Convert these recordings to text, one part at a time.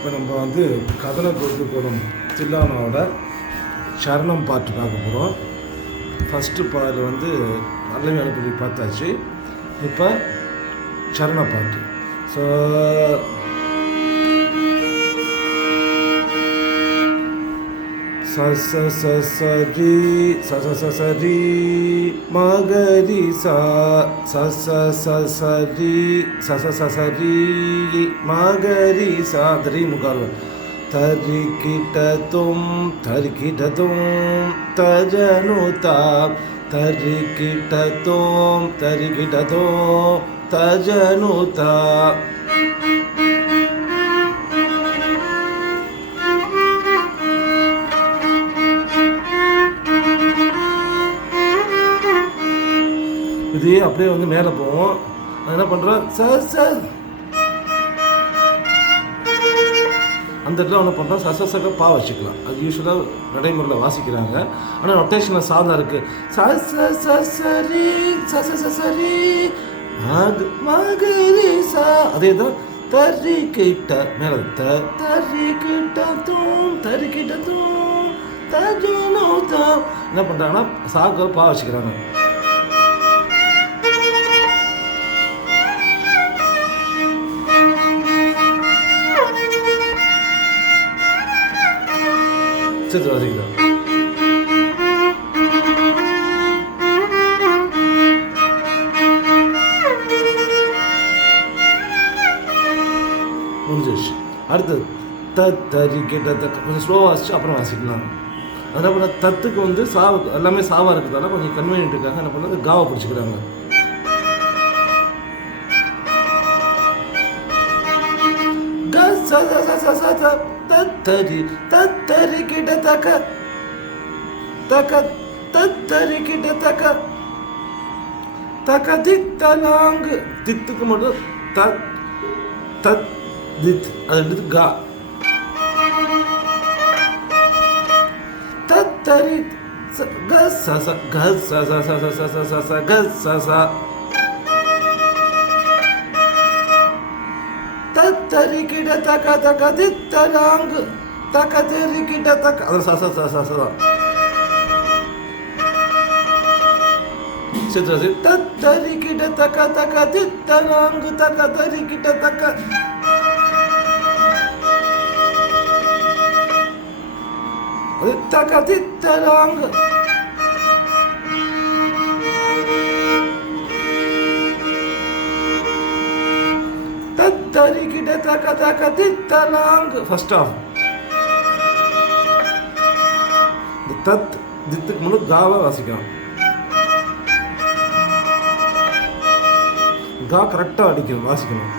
இப்போ நம்ம வந்து கதனை கொடுத்து போகிறோம் தில்லானாவோட சரணம் பாட்டு பார்க்க போகிறோம். ஃபஸ்ட்டு பாடல் வந்து பல்லவி அனுப்பி பார்த்தாச்சு. இப்போ சரண பாட்டு. ஸோ சரி சரி மகரி சரி சரி மகரி சரி முகார்வன் தரிக்கிட்டதும் தஜனுதா தரிக்கிட்டதும் தஜனுதா. இதே அப்படியே வந்து மேலே போவோம். அது என்ன பண்ணுறோம், சார் அந்த இடத்துல ஒன்று பண்ணுறோம், சசக பா வச்சுக்கலாம். அது யூஸ்வலாக நடைமுறையில் வாசிக்கிறாங்க. ஆனால் ரொட்டேஷனில் சாதம் இருக்குது. சரி சரி மகரி சா. அதே தான் தரிக்கிட்ட மேலே தரிக்கிட்டதும் தஜனுதா. என்ன பண்ணுறாங்கன்னா சாக பா வச்சுக்கிறாங்க. சேர்த்து வாசிக்கலாம். முடிஞ்சிடுச்சு. அடுத்தது தரிக்கிட்ட கொஞ்சம் ஸ்லோவாக வாசிச்சு அப்புறம் வாசிக்கலாம். என்ன பண்ண தத்துக்கு வந்து சாவு எல்லாமே சாவாக இருக்கிறதால கொஞ்சம் கன்வீனியன்ட்டுக்காக என்ன பண்ணாங்க காவை பிடிச்சிக்கிறாங்க. தத்தரி கிட்ட தக்க தித்தலாங்கு. தித்துக்கு மட்டும் தத் தித் அது எடுத்து கா. தத்தரி தத்தரி கிட்ட தக்க தித்தலாங்கு தக்க தெரி கிட்ட தக்க. அது சதான் சித்ராசி. தத்தரி கிட்ட தக்க தித்தலாங்கு தக்க தெரி கிட்ட தக்க. அது தக்க தித்தலாங்கு. தத்தரி கிட்ட தக்க தித்தலாங்கு. ஃபர்ஸ்ட் ஆஃப் தத் தித்துக்கு முன்னு காவை வாசிக்கணும். கா கரெக்டாக அடிக்கணும், வாசிக்கணும்.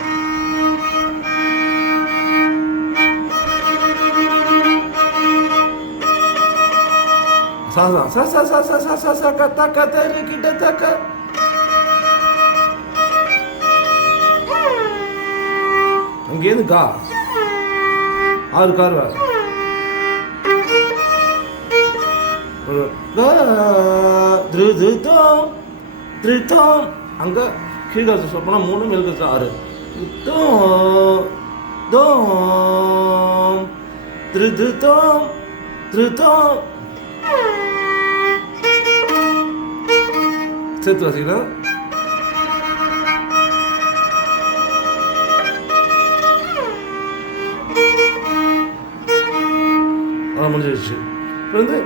தக்க தெரி கிட்ட தக்க. அங்கேருந்து கா 6 கார்வா திருத்தம். அங்கே கீழ்காசு சொன்னா 3 மேல்காசு 6. திருத்தம் சேர்த்து வாசிக்கலாம். முடிஞ்சிருச்சு. இப்போ வந்து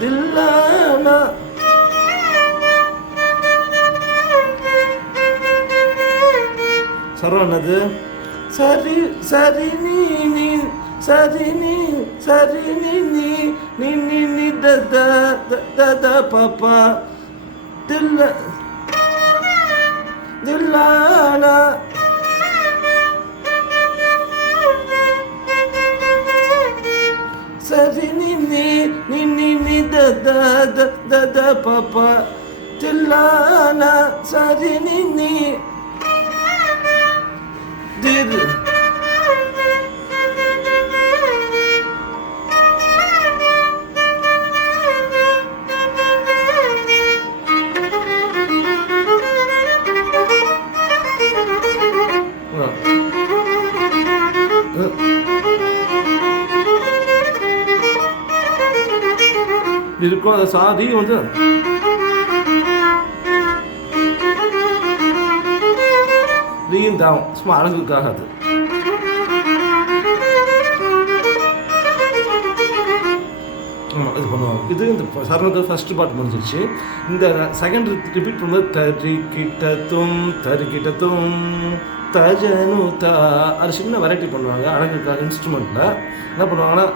தில்லானா சரம் என்னது, சரி சரி நீ சரி நீ த பாப்பா தில்லானா. சரி நீ த பாப்பா தில்லானா. சரி நீ திரு. இருக்கும். அதை சாரி வந்து ரீயும் தாவும் சும்மா அழகுக்காக அது. ஆமாம் இது பண்ணுவாங்க. இது இந்த சரணத்தில் ஃபஸ்ட்டு பாட்டு முடிஞ்சிருச்சு. இந்த செகண்ட் ரிப்பீட் பண்ணும்போது தரிக்கிட்டத்தும் தஜனு தா அது சின்ன வெரைட்டி பண்ணுவாங்க அழகுக்காக. இன்ஸ்ட்ருமெண்ட்டில் என்ன பண்ணுவாங்கன்னா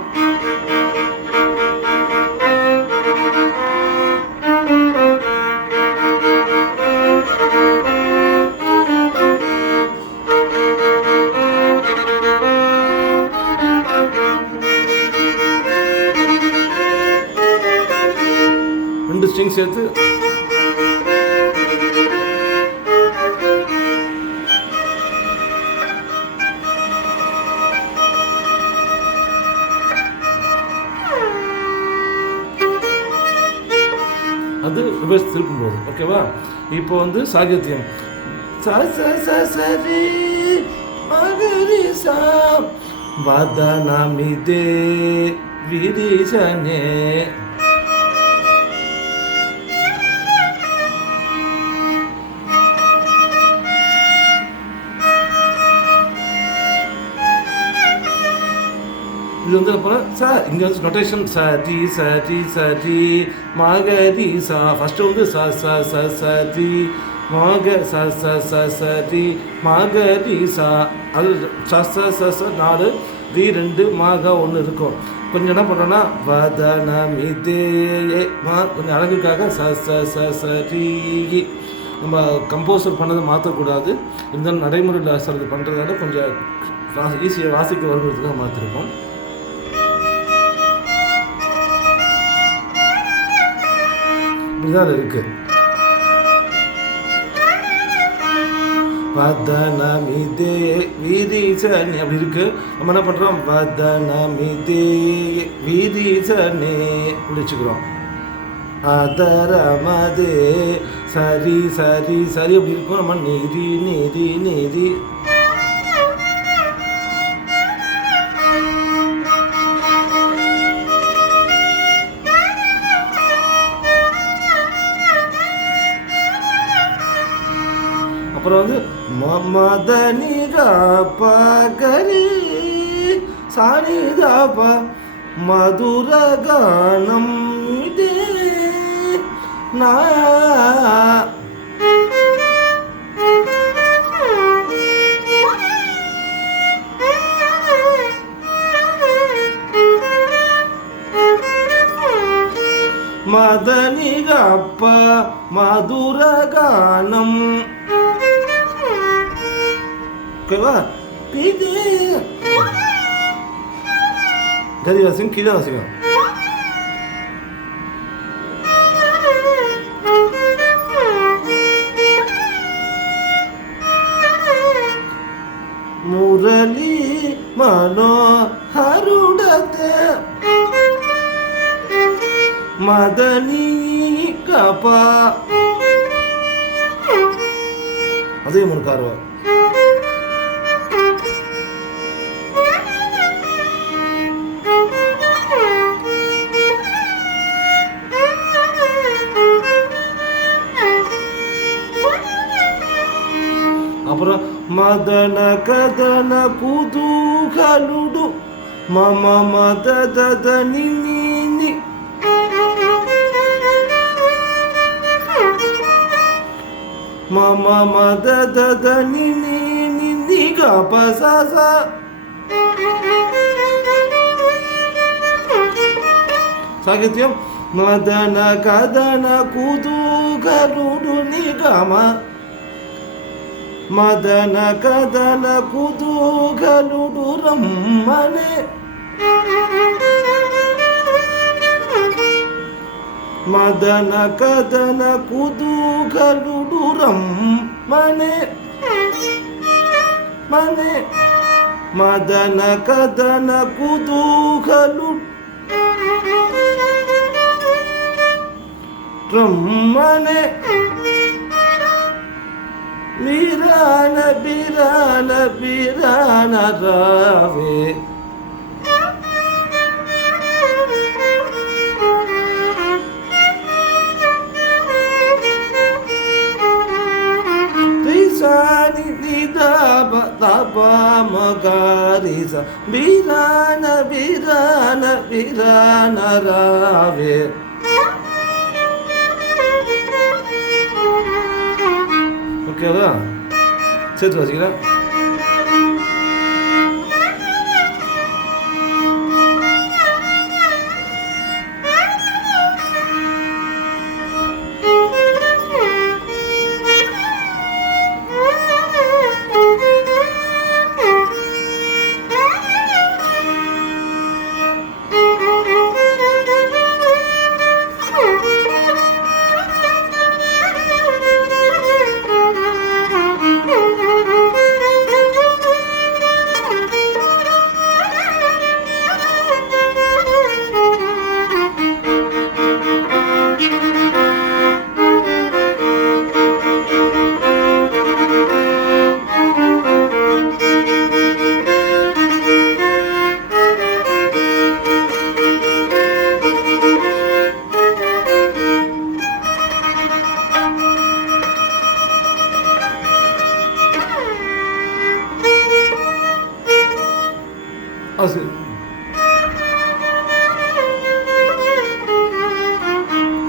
ரெண்டு ஸ்ட்ரிங் சேர்த்து அது ரிவர்ஸ் திருப்பும்போது. ஓகேவா? இப்போ வந்து சாகித்யம் சரி மகரி சா வதனமிதே விரிசனே. இது வந்து அப்புறம் இங்கே வந்து நொட்டேஷன் சரி சரி சரி மகரி சா. ஃபஸ்ட்டு வந்து சரி மக சரி மகரி சா. அது நாலு ரி 2 மாக 1 இருக்கும். கொஞ்சம் என்ன பண்ணுறோன்னா வதனமிதே கொஞ்சம் அழகுக்காக சரி. நம்ம கம்போசர் பண்ணதை மாற்றக்கூடாது. இருந்தாலும் நடைமுறையில் சிலது பண்ணுறதால கொஞ்சம் ஈஸியாக வாசிக்க வருகிறதுக்காக மாற்றிருக்கோம். இப்படிதான் இருக்கு. வதனமிதே விரிசனே அப்படி இருக்கு. நம்ம என்ன பண்றோம்? வதனமிதே விரிசனே அப்படி வச்சுக்கிறோம். அதரமதே சரி சரி சரி அப்படி இருக்கும். நம்ம நீதி நீதி நீதி அப்புறம் வந்து மதனிகா பகரி சானிதாப மதுரகானம் இதே நா. மதனிகப்ப மதுரகானம். ஓகேவா? இது கதி வாசிக்கும், கீழே வாசிக்கும். முரளி மனோஹருடதே மதனி கபா. அதே முன்கார்வா. அப்புறம் மதன கதன குதூகலுடு மம மதத நினி மம மதத நினி நினி கபசச. சாகித்யம் மதன கதன குதூகலுடு நிகம மதன கதன குதூகலுடு ரம்மனே. மதன கதன குதூகலுடு ரம்மனே மனே. மதன கதன குதூகலுடு ரம்மனே. பிரான பிரான பிரான ராவே ni ni da ba da ba ma ga ri sa birana birana birana rave. ஓகேவா? சேர்த்து வச்சுக்கிறேன்.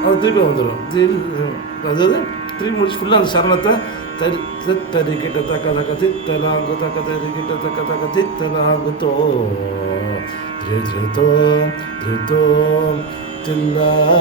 அது திருப்பி வந்துடும். அதாவது திருப்பி முடிச்சு ஃபுல்லாக அந்த சரணத்தை தரி கிட்ட தக்க தக்க தித்தலாங்கு தக்க தரி கிட்ட தக்க தக்க தித்தலாங்கு தோ திருத்தோ திருத்தோ தில்லா